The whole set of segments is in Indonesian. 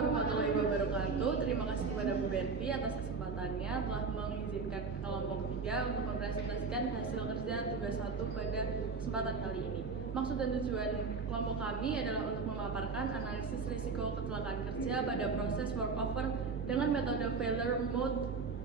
warahmatullahi wabarakatuh. Terima kasih kepada Bu Berti atas kesempatannya telah mengizinkan kelompok 3 untuk mempresentasikan hasil kerja tugas 1 pada kesempatan kali ini. Maksud dan tujuan kelompok kami adalah untuk memaparkan analisis risiko kecelakaan kerja pada proses workover dengan metode failure mode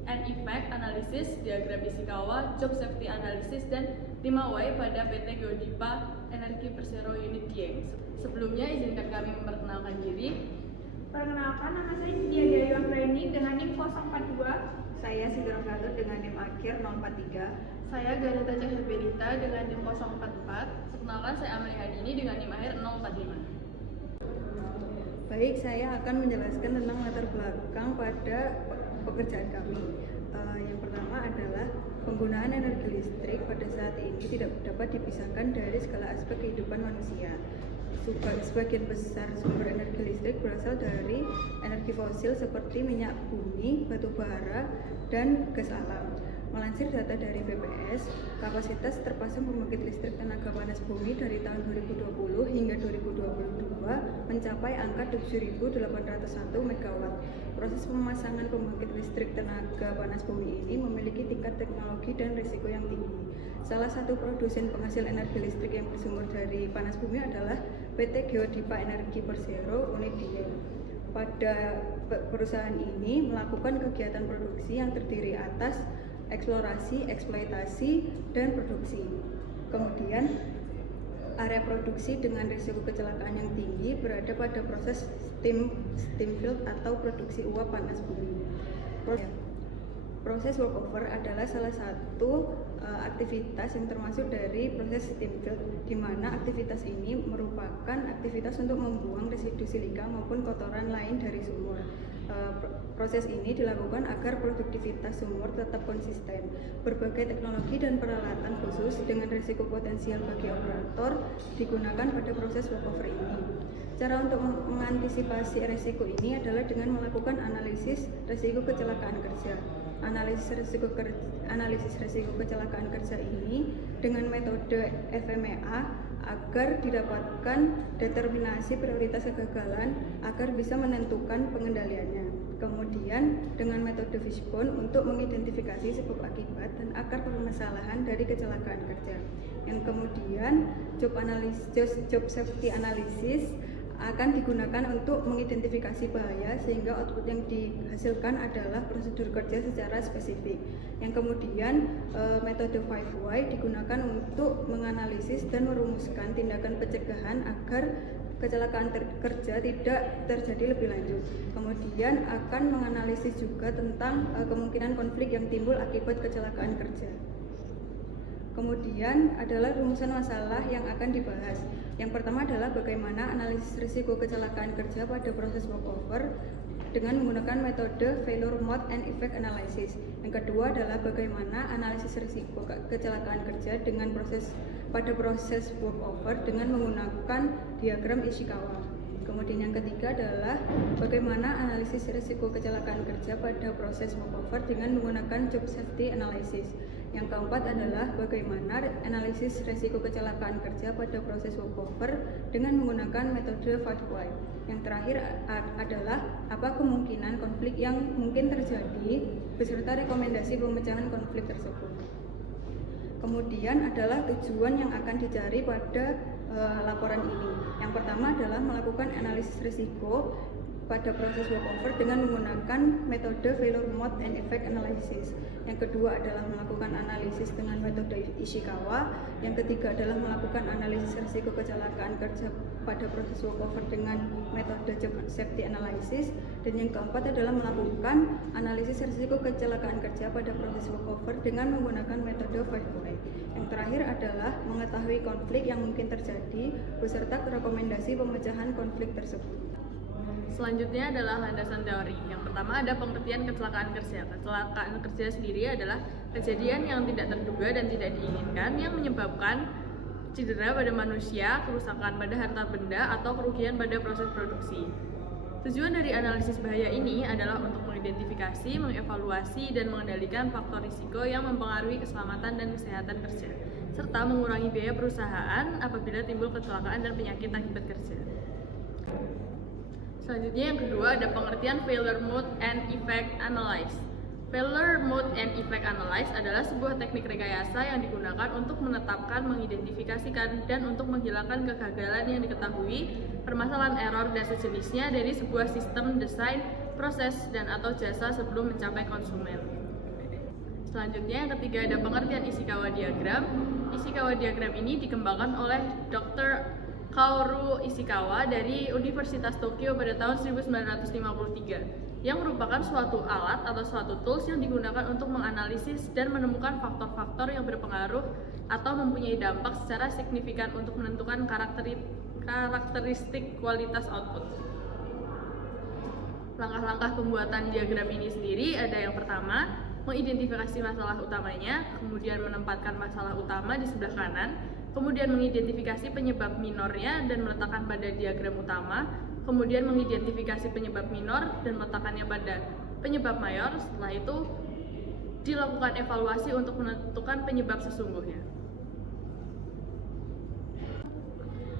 and effect analysis, diagram Ishikawa, job safety analysis, dan 5W pada PT Geodipa Energi Persero Unit Dieng. Sebelumnya izinkan kami memperkenalkan diri. Perkenalkan, nama saya Nidia Dayang Reni dengan NIM 042. Saya Sigro Gatot dengan NIM akhir 043. Saya Garuda Cahya Benita dengan NIM 044. Perkenalkan, saya Amelia Hadini dengan NIM akhir 045. Baik, saya akan menjelaskan tentang latar belakang pada pekerjaan kami. Yang pertama adalah penggunaan energi listrik pada saat ini tidak dapat dipisahkan dari segala aspek kehidupan manusia. Sebagian besar sumber energi listrik berasal dari energi fosil seperti minyak bumi, batu bara, dan gas alam. Melansir data dari BPS, kapasitas terpasang pembangkit listrik tenaga panas bumi dari tahun 2020 hingga 2022 mencapai angka 7.801 MW. Proses pemasangan pembangkit listrik tenaga panas bumi ini memiliki tingkat teknologi dan risiko yang tinggi. Salah satu produsen penghasil energi listrik yang bersumber dari panas bumi adalah PT Geodipa Energi Persero Unit Dieng. Pada perusahaan ini melakukan kegiatan produksi yang terdiri atas eksplorasi, eksploitasi, dan produksi. Kemudian, area produksi dengan risiko kecelakaan yang tinggi berada pada proses steam field atau produksi uap panas bumi. Proses workover adalah salah satu aktivitas yang termasuk dari proses steam field, di mana aktivitas ini merupakan aktivitas untuk membuang residu silika maupun kotoran lain dari sumur. Proses ini dilakukan agar produktivitas sumur tetap konsisten. Berbagai teknologi dan peralatan khusus dengan risiko potensial bagi operator digunakan pada proses workover ini. Cara untuk mengantisipasi risiko ini adalah dengan melakukan analisis risiko kecelakaan kerja. Analisis risiko kecelakaan kerja ini dengan metode FMEA agar didapatkan determinasi prioritas kegagalan agar bisa menentukan pengendaliannya. Kemudian dengan metode Fishbone untuk mengidentifikasi sebab akibat dan akar permasalahan dari kecelakaan kerja. Yang kemudian job safety analysis akan digunakan untuk mengidentifikasi bahaya sehingga output yang dihasilkan adalah prosedur kerja secara spesifik. Yang kemudian metode 5Y digunakan untuk menganalisis dan merumuskan tindakan pencegahan agar kecelakaan kerja tidak terjadi lebih lanjut. Kemudian akan menganalisis juga tentang kemungkinan konflik yang timbul akibat kecelakaan kerja. Kemudian adalah rumusan masalah yang akan dibahas. Yang pertama adalah bagaimana analisis risiko kecelakaan kerja pada proses workover dengan menggunakan metode failure mode and effect analysis. Yang kedua adalah bagaimana analisis risiko kecelakaan kerja pada proses workover dengan menggunakan diagram Ishikawa. Kemudian yang ketiga adalah bagaimana analisis risiko kecelakaan kerja pada proses workover dengan menggunakan job safety analysis. Yang keempat adalah bagaimana analisis risiko kecelakaan kerja pada proses workover dengan menggunakan metode 5Y. Yang terakhir adalah apa kemungkinan konflik yang mungkin terjadi beserta rekomendasi pemecahan konflik tersebut. Kemudian adalah tujuan yang akan dicari pada laporan ini. Yang pertama adalah melakukan analisis risiko pada proses workover dengan menggunakan metode failure mode and effect analysis. Yang kedua adalah melakukan analisis dengan metode Ishikawa. Yang ketiga adalah melakukan analisis risiko kecelakaan kerja pada proses workover dengan metode job safety analysis. Dan yang keempat adalah melakukan analisis risiko kecelakaan kerja pada proses workover dengan menggunakan metode 5Y. Yang terakhir adalah mengetahui konflik yang mungkin terjadi beserta rekomendasi pemecahan konflik tersebut. Selanjutnya adalah landasan teori. Yang pertama ada pengertian kecelakaan kerja. Kecelakaan kerja sendiri adalah kejadian yang tidak terduga dan tidak diinginkan yang menyebabkan cedera pada manusia, kerusakan pada harta benda, atau kerugian pada proses produksi. Tujuan dari analisis bahaya ini adalah untuk mengidentifikasi, mengevaluasi, dan mengendalikan faktor risiko yang mempengaruhi keselamatan dan kesehatan kerja, serta mengurangi biaya perusahaan apabila timbul kecelakaan dan penyakit akibat kerja. Selanjutnya yang kedua ada pengertian failure mode and effect analysis. Failure mode and effect analysis adalah sebuah teknik rekayasa yang digunakan untuk menetapkan, mengidentifikasikan, dan untuk menghilangkan kegagalan yang diketahui, permasalahan error dan sejenisnya dari sebuah sistem desain, proses, dan atau jasa sebelum mencapai konsumen. Selanjutnya yang ketiga ada pengertian Ishikawa diagram. Ishikawa diagram ini dikembangkan oleh Dr. Kaoru Ishikawa dari Universitas Tokyo pada tahun 1953 yang merupakan suatu alat atau suatu tools yang digunakan untuk menganalisis dan menemukan faktor-faktor yang berpengaruh atau mempunyai dampak secara signifikan untuk menentukan karakteristik kualitas output. Langkah-langkah pembuatan diagram ini sendiri ada yang pertama, mengidentifikasi masalah utamanya, kemudian menempatkan masalah utama di sebelah kanan, kemudian mengidentifikasi penyebab minornya dan meletakkan pada diagram utama, kemudian mengidentifikasi penyebab minor dan meletakkannya pada penyebab mayor. Setelah itu dilakukan evaluasi untuk menentukan penyebab sesungguhnya.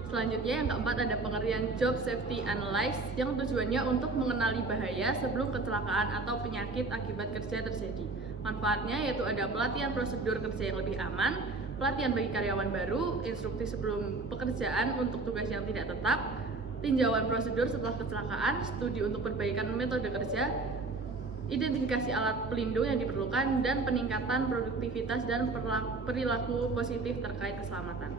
Selanjutnya yang keempat ada pengertian job safety analysis yang tujuannya untuk mengenali bahaya sebelum kecelakaan atau penyakit akibat kerja terjadi. Manfaatnya yaitu ada pelatihan prosedur kerja yang lebih aman, pelatihan bagi karyawan baru, instruksi sebelum pekerjaan untuk tugas yang tidak tetap, tinjauan prosedur setelah kecelakaan, studi untuk perbaikan metode kerja, identifikasi alat pelindung yang diperlukan, dan peningkatan produktivitas dan perilaku positif terkait keselamatan.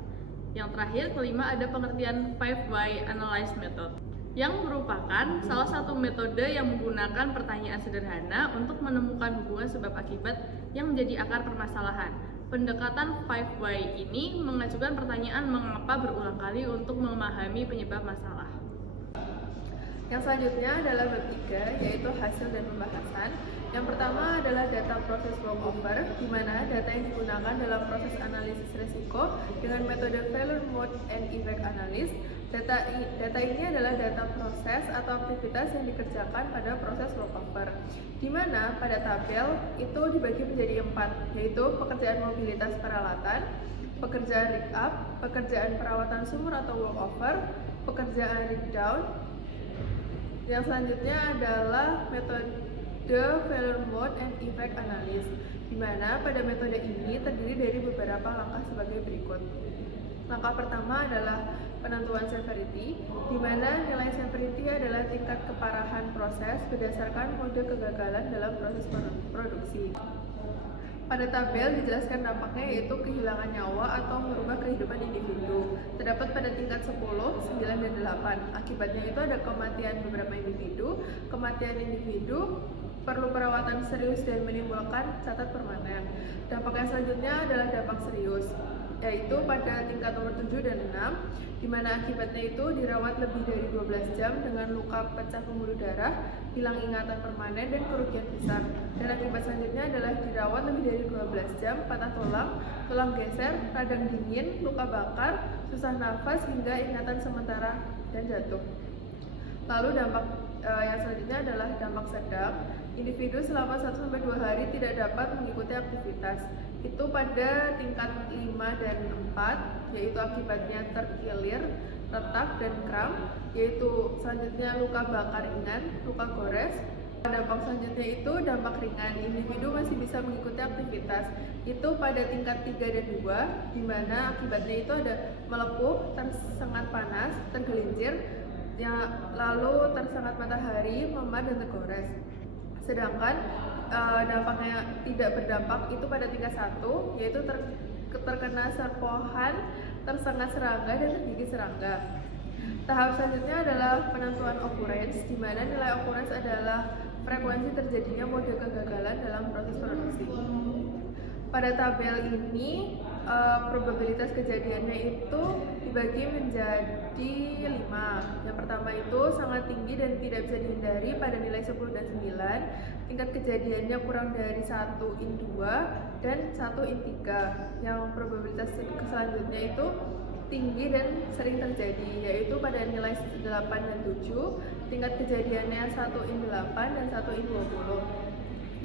Yang terakhir, kelima ada pengertian 5 why analysis method yang merupakan salah satu metode yang menggunakan pertanyaan sederhana untuk menemukan hubungan sebab akibat yang menjadi akar permasalahan. Pendekatan 5 why ini mengajukan pertanyaan mengapa berulang kali untuk memahami penyebab masalah. Yang selanjutnya adalah bab 3, yaitu hasil dan pembahasan. Yang pertama adalah data proses walkover, di mana data yang digunakan dalam proses analisis risiko dengan metode failure mode and effect analysis. Data ini adalah data proses atau aktivitas yang dikerjakan pada proses walkover, di mana pada tabel itu dibagi menjadi 4, yaitu pekerjaan mobilitas peralatan, pekerjaan rig up, pekerjaan perawatan sumur atau walkover, pekerjaan rig down. Yang selanjutnya adalah metode failure mode and effect analysis, di mana pada metode ini terdiri dari beberapa langkah sebagai berikut. Langkah pertama adalah penentuan severity, di mana nilai severity adalah tingkat keparahan proses berdasarkan mode kegagalan dalam proses produksi. Pada tabel dijelaskan dampaknya yaitu kehilangan nyawa atau merubah kehidupan individu. Terdapat pada tingkat 10, 9, dan 8. Akibatnya itu ada kematian beberapa individu. Kematian individu perlu perawatan serius dan menimbulkan catat permanen. Dampak yang selanjutnya adalah dampak serius, yaitu pada tingkat nomor 7 dan 6, di mana akibatnya itu dirawat lebih dari 12 jam dengan luka pecah pembuluh darah, hilang ingatan permanen, dan kerugian besar. Dan akibat selanjutnya adalah dirawat lebih dari 12 jam, patah tulang, tulang geser, radang dingin, luka bakar, susah nafas, hingga ingatan sementara, dan jatuh. Lalu dampak yang selanjutnya adalah dampak sedang. Individu selama 1-2 hari tidak dapat mengikuti aktivitas. Itu pada tingkat 5 dan 4, yaitu akibatnya terkilir, retak, dan kram, yaitu selanjutnya luka bakar ringan, luka gores. Dampak selanjutnya itu dampak ringan, individu masih bisa mengikuti aktivitas. Itu pada tingkat 3 dan 2, di mana akibatnya itu ada melepuh, tersengat panas, tergelincir, lalu tersengat matahari, memar, dan tergores. Sedangkan dampaknya tidak berdampak itu pada tingkat 1, yaitu terkena serpohan, tersengat serangga, dan tergigit serangga. Tahap selanjutnya adalah penentuan occurrence, di mana nilai occurrence adalah frekuensi terjadinya mode kegagalan dalam proses produksi. Pada tabel ini probabilitas kejadiannya itu dibagi menjadi 5. Yang pertama itu sangat tinggi dan tidak bisa dihindari pada nilai 10 dan 9. Tingkat kejadiannya kurang dari 1/2 dan 1/3. Yang probabilitas selanjutnya itu tinggi dan sering terjadi, yaitu pada nilai 8 dan 7. Tingkat kejadiannya 1/8 dan 1/20.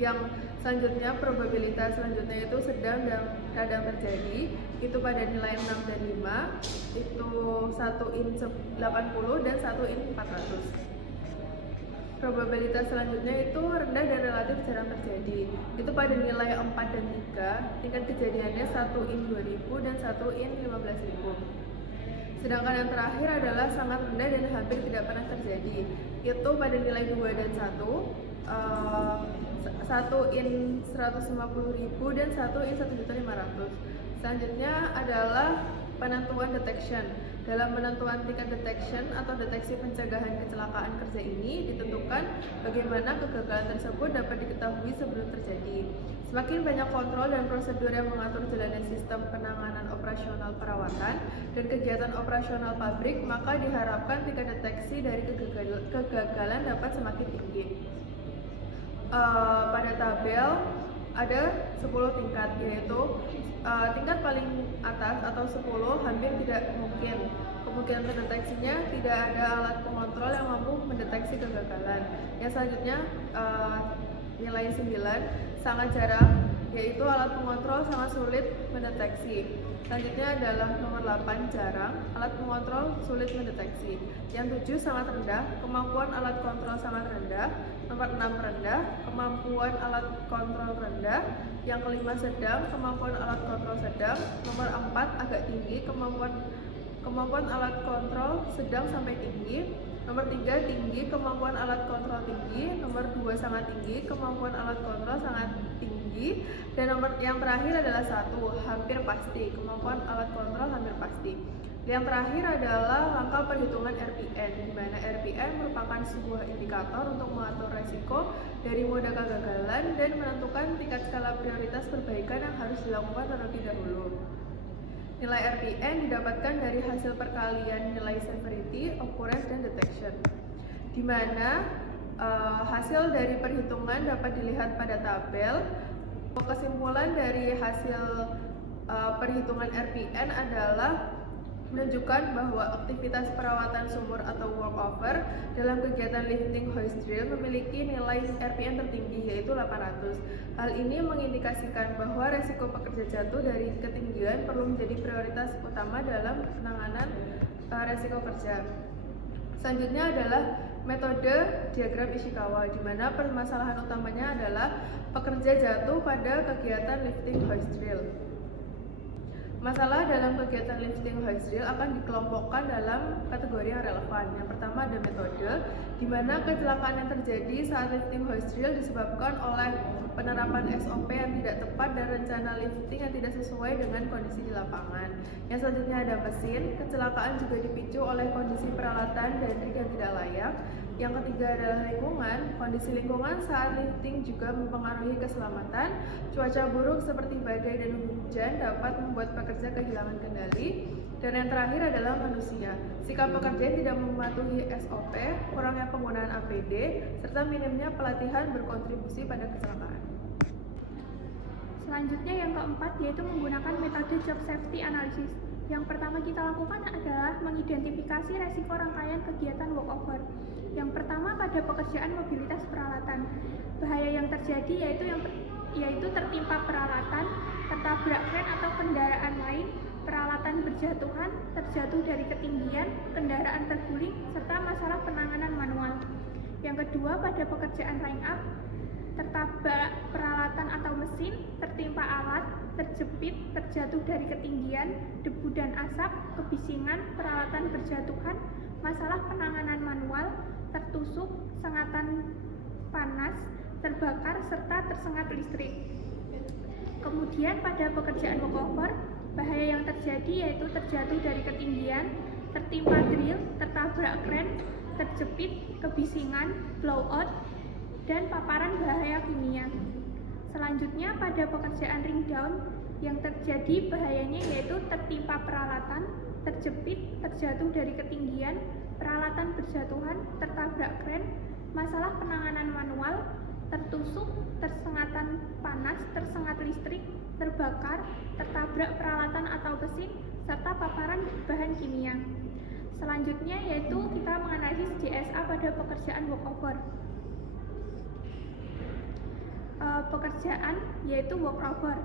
Yang selanjutnya probabilitas selanjutnya itu sedang dan kadang terjadi, itu pada nilai 6 dan 5, itu 1/80 dan 1/400. Probabilitas selanjutnya itu rendah dan relatif jarang terjadi. Itu pada nilai 4 dan 3, tingkat kejadiannya 1/2000 dan 1/15.000. Sedangkan yang terakhir adalah sangat rendah dan hampir tidak pernah terjadi. Itu pada nilai 2 dan 1, 1/150.000 dan 1/1.500.000. Selanjutnya adalah penentuan detection. Dalam penentuan tingkat detection atau deteksi pencegahan kecelakaan kerja ini ditentukan bagaimana kegagalan tersebut dapat diketahui sebelum terjadi. Semakin banyak kontrol dan prosedur yang mengatur jalannya sistem penanganan operasional perawatan dan kegiatan operasional pabrik, maka diharapkan tingkat deteksi dari kegagalan dapat semakin tinggi. Pada tabel ada 10 tingkat, yaitu tingkat paling atas atau 10 hampir tidak mungkin. Kemungkinan terdeteksinya tidak ada alat pengontrol yang mampu mendeteksi kegagalan. Yang selanjutnya nilai 9 sangat jarang, yaitu alat pengontrol sangat sulit mendeteksi. Selanjutnya adalah nomor 8 jarang, alat pengontrol sulit mendeteksi. Yang 7 sangat rendah, kemampuan alat kontrol sangat rendah. Nomor 6 rendah, kemampuan alat kontrol rendah. Yang kelima sedang, kemampuan alat kontrol sedang. Nomor 4 agak tinggi, kemampuan alat kontrol sedang sampai tinggi. Nomor 3 tinggi, kemampuan alat kontrol tinggi. Nomor 2 sangat tinggi, kemampuan alat kontrol sangat tinggi. Dan nomor yang terakhir adalah 1 hampir pasti, kemampuan alat kontrol hampir pasti. Yang terakhir adalah langkah perhitungan RPN, di mana RPN merupakan sebuah indikator untuk mengatur resiko dari moda kegagalan dan menentukan tingkat skala prioritas perbaikan yang harus dilakukan terlebih dahulu. Nilai RPN didapatkan dari hasil perkalian nilai severity, occurrence, dan detection, di mana hasil dari perhitungan dapat dilihat pada tabel. Kesimpulan dari hasil perhitungan RPN adalah menunjukkan bahwa aktivitas perawatan sumur atau workover dalam kegiatan lifting hoist drill memiliki nilai RPN tertinggi, yaitu 800. Hal ini mengindikasikan bahwa resiko pekerja jatuh dari ketinggian perlu menjadi prioritas utama dalam penanganan resiko kerja. Selanjutnya adalah metode diagram Ishikawa, di mana permasalahan utamanya adalah pekerja jatuh pada kegiatan lifting hoist drill. Masalah dalam kegiatan lifting hoist drill akan dikelompokkan dalam kategori yang relevan. Yang pertama ada metode, di mana kecelakaan yang terjadi saat lifting hoist drill disebabkan oleh penerapan SOP yang tidak tepat dan rencana lifting yang tidak sesuai dengan kondisi di lapangan. Yang selanjutnya ada mesin, kecelakaan juga dipicu oleh kondisi peralatan dan rig yang tidak layak. Yang ketiga adalah lingkungan, kondisi lingkungan saat lifting juga mempengaruhi keselamatan. Cuaca buruk seperti badai dan hujan dapat membuat pekerja kehilangan kendali. Dan yang terakhir adalah manusia, sikap pekerja yang tidak mematuhi SOP, kurangnya penggunaan APD, serta minimnya pelatihan berkontribusi pada kecelakaan. Selanjutnya yang keempat yaitu menggunakan metode job safety analysis. Yang pertama kita lakukan adalah mengidentifikasi resiko rangkaian kegiatan workover. Yang pertama pada pekerjaan mobilitas peralatan. Bahaya yang terjadi yaitu tertimpa peralatan, tertabrak kren atau kendaraan lain, peralatan berjatuhan, terjatuh dari ketinggian, kendaraan terguling, serta masalah penanganan manual. Yang kedua pada pekerjaan line up, tertabrak peralatan atau mesin, tertimpa alat, terjepit, terjatuh dari ketinggian, debu dan asap, kebisingan, peralatan berjatuhan, masalah penanganan manual, tertusuk, sengatan panas, terbakar, serta tersengat listrik. Kemudian pada pekerjaan walkover, bahaya yang terjadi yaitu terjatuh dari ketinggian, tertimpa drill, tertabrak kren, terjepit, kebisingan, blowout, dan paparan bahaya kimia. Selanjutnya pada pekerjaan ring down, yang terjadi bahayanya yaitu tertimpa peralatan, terjepit, terjatuh dari ketinggian, peralatan berjatuhan, tertabrak kren, masalah penanganan manual, tertusuk, tersengatan panas, tersengat listrik, terbakar, tertabrak peralatan atau besi, serta paparan bahan kimia. Selanjutnya yaitu kita menganalisis JSA pada pekerjaan walkover. Pekerjaan yaitu walkover.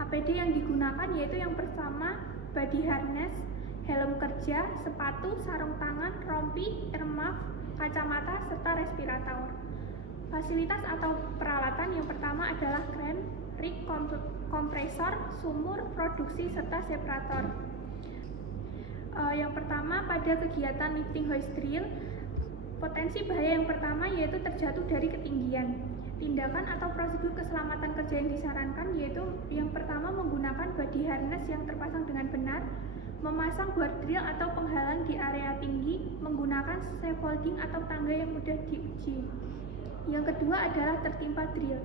APD yang digunakan yaitu yang pertama body harness, helm kerja, sepatu, sarung tangan, rompi, earmuff, kacamata, serta respirator. Fasilitas atau peralatan yang pertama adalah kren, rig, kompresor, sumur, produksi, serta separator. Yang pertama pada kegiatan lifting hoist drill, potensi bahaya yang pertama yaitu terjatuh dari ketinggian. Tindakan atau prosedur keselamatan kerja yang disarankan yaitu yang pertama menggunakan body harness yang terpasang dengan benar, memasang guard drill atau penghalang di area tinggi, menggunakan scaffolding atau tangga yang mudah diuji. Yang kedua adalah tertimpa drill.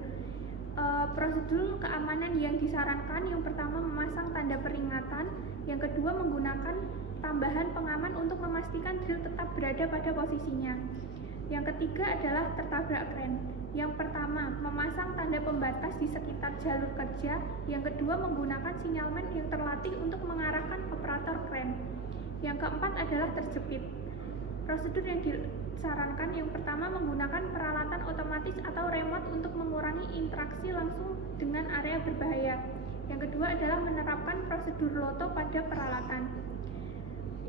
Prosedur keamanan yang disarankan yang pertama memasang tanda peringatan, yang kedua menggunakan tambahan pengaman untuk memastikan drill tetap berada pada posisinya. Yang ketiga adalah tertabrak kren. Yang pertama, memasang tanda pembatas di sekitar jalur kerja. Yang kedua, menggunakan sinyalmen yang terlatih untuk mengarahkan operator kren. Yang keempat adalah terjepit. Prosedur yang disarankan yang pertama menggunakan peralatan otomatis atau remote untuk mengurangi interaksi langsung dengan area berbahaya. Yang kedua adalah menerapkan prosedur loto pada peralatan.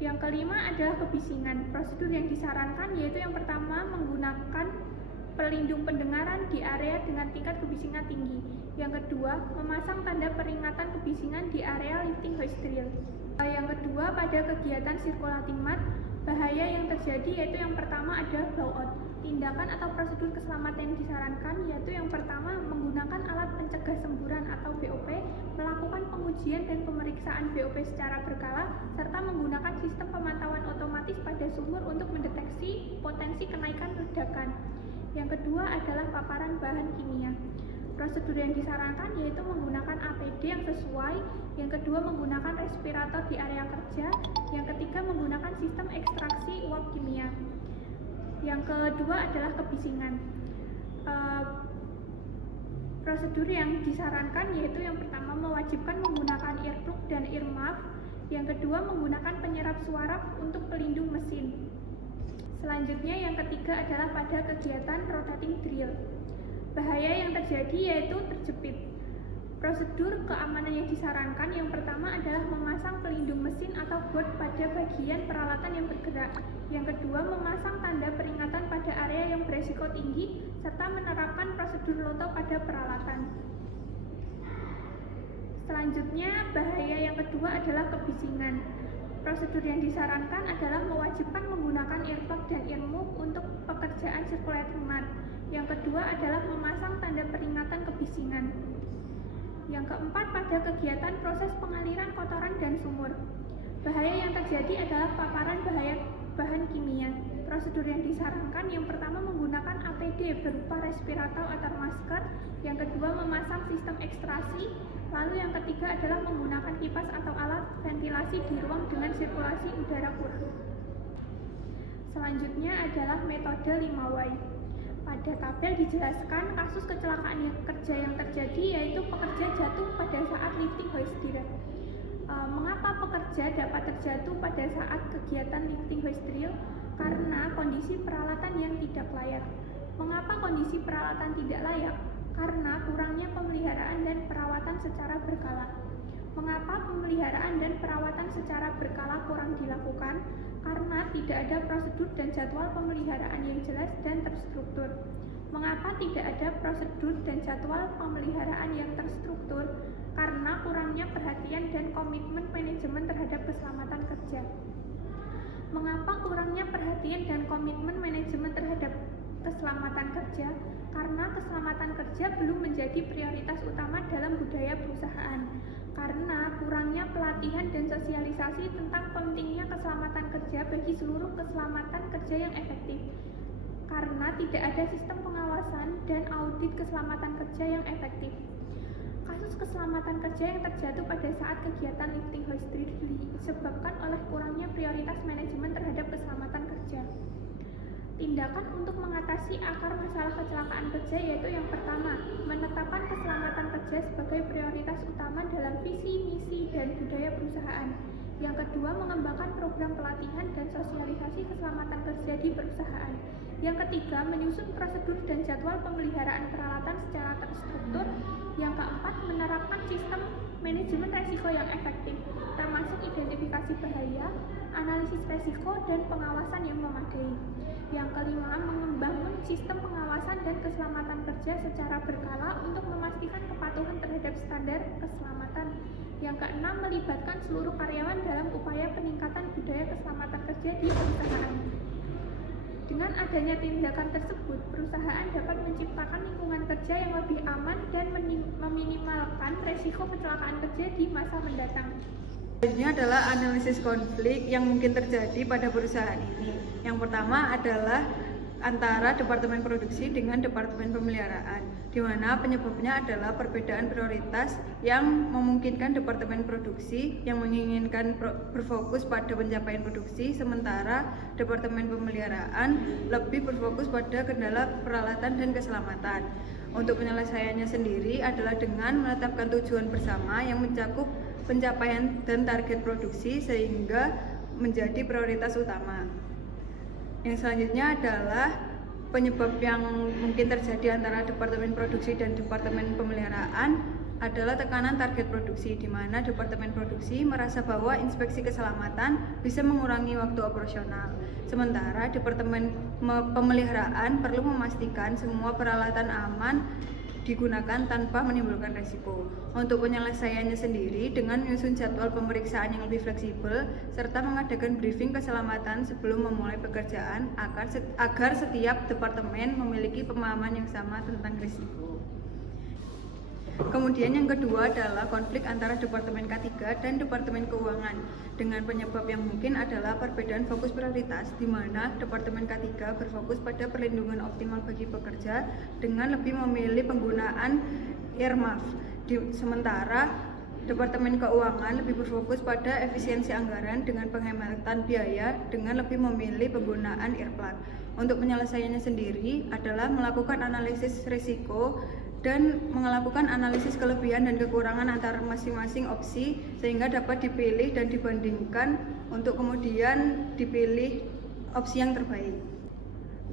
Yang kelima adalah kebisingan. Prosedur yang disarankan yaitu yang pertama menggunakan pelindung pendengaran di area dengan tingkat kebisingan tinggi. Yang kedua, memasang tanda peringatan kebisingan di area lifting hoist drill. Yang kedua, pada kegiatan circulating mat, bahaya yang terjadi yaitu yang pertama adalah blowout. Tindakan atau prosedur keselamatan yang disarankan yaitu yang pertama menggunakan alat pencegah semburan atau BOP, melakukan pengujian dan pemeriksaan BOP secara berkala, serta menggunakan sistem pemantauan otomatis pada sumur untuk mendeteksi potensi kenaikan ledakan. Yang kedua adalah paparan bahan kimia. Prosedur yang disarankan yaitu menggunakan APD yang sesuai, yang kedua menggunakan respirator di area kerja, yang ketiga menggunakan sistem ekstraksi uap kimia. Yang kedua adalah kebisingan. Prosedur yang disarankan yaitu yang pertama mewajibkan menggunakan earplug dan ear muff, yang kedua menggunakan penyerap suara untuk pelindung mesin. Selanjutnya yang ketiga adalah pada kegiatan rotating drill. Bahaya yang terjadi yaitu terjepit. Prosedur keamanan yang disarankan yang pertama adalah memasang pelindung mesin atau board pada bagian peralatan yang bergerak. Yang kedua, memasang tanda peringatan pada area yang beresiko tinggi serta menerapkan prosedur loto pada peralatan. Selanjutnya, bahaya yang kedua adalah kebisingan. Prosedur yang disarankan adalah mewajibkan menggunakan earplug dan ear muff untuk pekerjaan circulating mat. Yang kedua adalah memasang tanda peringatan kebisingan. Yang keempat, pada kegiatan proses pengaliran kotoran dan sumur. Bahaya yang terjadi adalah paparan bahaya bahan kimia. Prosedur yang disarankan yang pertama menggunakan APD berupa respirator atau masker, yang kedua memasang sistem ekstrasi, lalu yang ketiga adalah menggunakan kipas atau alat ventilasi di ruang dengan sirkulasi udara kurang. Selanjutnya adalah metode 5Y. Pada tabel dijelaskan kasus kecelakaan kerja yang terjadi yaitu pekerja jatuh pada saat lifting hoist drill. Mengapa pekerja dapat terjatuh pada saat kegiatan lifting hoist drill? Karena kondisi peralatan yang tidak layak. Mengapa kondisi peralatan tidak layak? Karena kurangnya pemeliharaan dan perawatan secara berkala. Mengapa pemeliharaan dan perawatan secara berkala kurang dilakukan? Karena tidak ada prosedur dan jadwal pemeliharaan yang jelas dan terstruktur. Mengapa tidak ada prosedur dan jadwal pemeliharaan yang terstruktur? Karena kurangnya perhatian dan komitmen manajemen terhadap keselamatan kerja. Mengapa kurangnya perhatian dan komitmen manajemen terhadap keselamatan kerja? Karena keselamatan kerja belum menjadi prioritas utama dalam budaya perusahaan. Karena kurangnya pelatihan dan sosialisasi tentang pentingnya keselamatan kerja bagi seluruh keselamatan kerja yang efektif. Karena tidak ada sistem pengawasan dan audit keselamatan kerja yang efektif. Kasus keselamatan kerja yang terjatuh pada saat kegiatan lifting hoist drill disebabkan oleh kurangnya prioritas manajemen terhadap keselamatan kerja. Tindakan untuk mengatasi akar masalah kecelakaan kerja yaitu yang pertama, menetapkan keselamatan kerja sebagai prioritas utama dalam visi, misi, dan budaya perusahaan. Yang kedua, mengembangkan program pelatihan dan sosialisasi keselamatan kerja di perusahaan. Yang ketiga, menyusun prosedur dan jadwal pemeliharaan peralatan secara terstruktur. Yang keempat, menerapkan sistem manajemen resiko yang efektif, termasuk identifikasi bahaya, analisis resiko, dan pengawasan yang memadai. Yang kelima, membangun sistem pengawasan dan keselamatan kerja secara berkala untuk memastikan kepatuhan terhadap standar keselamatan. Yang keenam, melibatkan seluruh karyawan dalam upaya peningkatan budaya keselamatan kerja di perusahaan. Dengan adanya tindakan tersebut, perusahaan dapat menciptakan lingkungan kerja yang lebih aman dan meminimalkan resiko kecelakaan kerja di masa mendatang. Selanjutnya adalah analisis konflik yang mungkin terjadi pada perusahaan ini. Yang pertama adalah antara Departemen Produksi dengan Departemen Pemeliharaan, di mana penyebabnya adalah perbedaan prioritas yang memungkinkan Departemen Produksi yang menginginkan berfokus pada pencapaian produksi, sementara Departemen Pemeliharaan lebih berfokus pada kendala peralatan dan keselamatan. Untuk penyelesaiannya sendiri adalah dengan menetapkan tujuan bersama yang mencakup pencapaian dan target produksi sehingga menjadi prioritas utama. Yang selanjutnya adalah penyebab yang mungkin terjadi antara Departemen Produksi dan Departemen Pemeliharaan adalah tekanan target produksi, di mana Departemen Produksi merasa bahwa inspeksi keselamatan bisa mengurangi waktu operasional. Sementara Departemen Pemeliharaan perlu memastikan semua peralatan aman digunakan tanpa menimbulkan resiko. Untuk penyelesaiannya sendiri dengan menyusun jadwal pemeriksaan yang lebih fleksibel serta mengadakan briefing keselamatan sebelum memulai pekerjaan agar setiap departemen memiliki pemahaman yang sama tentang risiko. Kemudian yang kedua adalah konflik antara Departemen K3 dan Departemen Keuangan dengan penyebab yang mungkin adalah perbedaan fokus prioritas, di mana Departemen K3 berfokus pada perlindungan optimal bagi pekerja dengan lebih memilih penggunaan earmuff, sementara Departemen Keuangan lebih berfokus pada efisiensi anggaran dengan penghematan biaya dengan lebih memilih penggunaan earplug. Untuk penyelesaiannya sendiri adalah melakukan analisis risiko dan melakukan analisis kelebihan dan kekurangan antara masing-masing opsi sehingga dapat dipilih dan dibandingkan untuk kemudian dipilih opsi yang terbaik.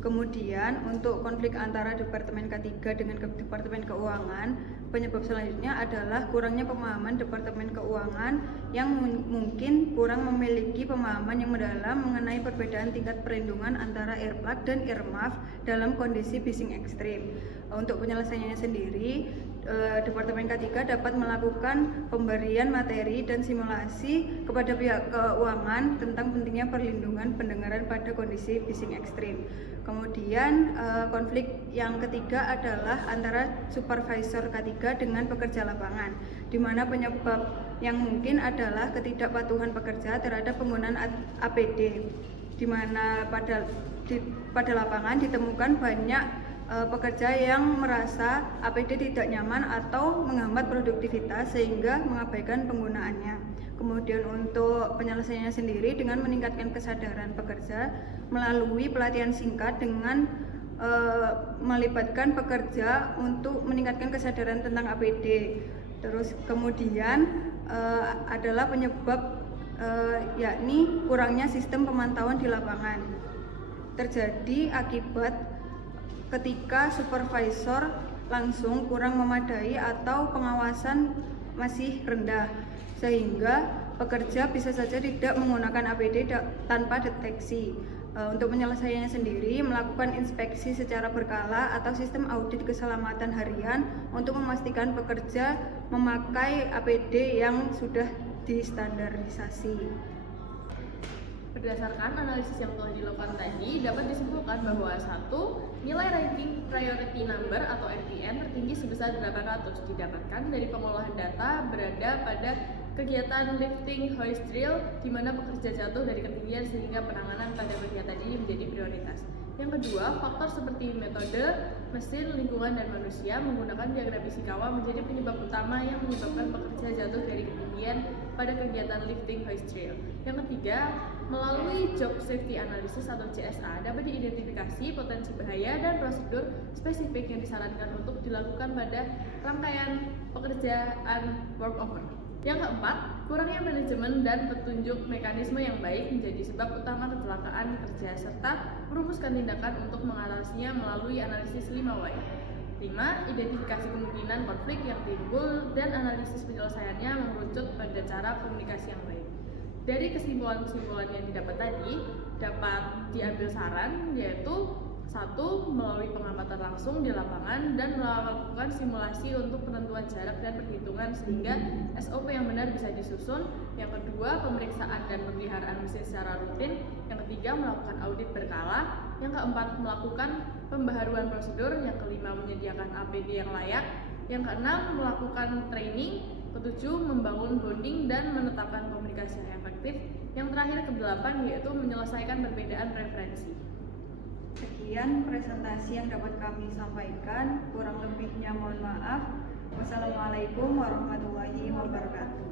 Kemudian untuk konflik antara Departemen K3 dengan Departemen Keuangan, penyebab selanjutnya adalah kurangnya pemahaman Departemen Keuangan yang mungkin kurang memiliki pemahaman yang mendalam mengenai perbedaan tingkat perlindungan antara earplug dan earmuff dalam kondisi bising ekstrim. Untuk penyelesaiannya sendiri, Departemen K3 dapat melakukan pemberian materi dan simulasi kepada pihak keuangan tentang pentingnya perlindungan pendengaran pada kondisi bising ekstrim. Kemudian konflik yang ketiga adalah antara supervisor K3 dengan pekerja lapangan, di mana penyebab yang mungkin adalah ketidakpatuhan pekerja terhadap penggunaan APD, di mana pada lapangan ditemukan banyak pekerja yang merasa APD tidak nyaman atau menghambat produktivitas sehingga mengabaikan penggunaannya. Kemudian untuk penyelesaiannya sendiri dengan meningkatkan kesadaran pekerja melalui pelatihan singkat dengan melibatkan pekerja untuk meningkatkan kesadaran tentang APD. Terus kemudian adalah penyebab yakni kurangnya sistem pemantauan di lapangan. Terjadi akibat ketika supervisor langsung kurang memadai atau pengawasan masih rendah, sehingga pekerja bisa saja tidak menggunakan APD tanpa deteksi. Untuk penyelesaiannya sendiri, melakukan inspeksi secara berkala atau sistem audit keselamatan harian untuk memastikan pekerja memakai APD yang sudah distandarisasi. Berdasarkan analisis yang telah dilakukan tadi, dapat disimpulkan bahwa 1. Nilai ranking priority number atau RPN tertinggi sebesar 800 didapatkan dari pengolahan data berada pada kegiatan lifting hoist drill, di mana pekerja jatuh dari ketinggian sehingga penanganan pada kegiatan ini menjadi prioritas. Yang kedua, faktor seperti metode, mesin, lingkungan, dan manusia menggunakan diagram Ishikawa menjadi penyebab utama yang menyebabkan pekerja jatuh dari ketinggian pada kegiatan lifting hoist drill. Yang ketiga, melalui job safety analysis atau JSA dapat diidentifikasi potensi bahaya dan prosedur spesifik yang disarankan untuk dilakukan pada rangkaian pekerjaan workover. Yang keempat, kurangnya manajemen dan petunjuk mekanisme yang baik menjadi sebab utama kecelakaan kerja serta merumuskan tindakan untuk mengatasinya melalui analisis 5W. 5. Identifikasi kemungkinan konflik yang timbul dan analisis penyelesaiannya mengerucut pada cara komunikasi yang baik. Dari kesimpulan-kesimpulan yang didapat tadi, dapat diambil saran yaitu 1. Melalui pengamatan langsung di lapangan dan melakukan simulasi untuk penentuan jarak dan perhitungan sehingga SOP yang benar bisa disusun. Yang kedua, pemeriksaan dan pemeliharaan mesin secara rutin. Yang ketiga, melakukan audit berkala. Yang keempat, melakukan pembaharuan prosedur. Yang kelima, menyediakan APD yang layak. Yang keenam, melakukan training. Ketujuh, membangun bonding dan menetapkan komunikasi yang efektif. Yang terakhir, kedelapan, yaitu menyelesaikan perbedaan preferensi. Sekian presentasi yang dapat kami sampaikan. Kurang lebihnya mohon maaf. Wassalamualaikum warahmatullahi wabarakatuh.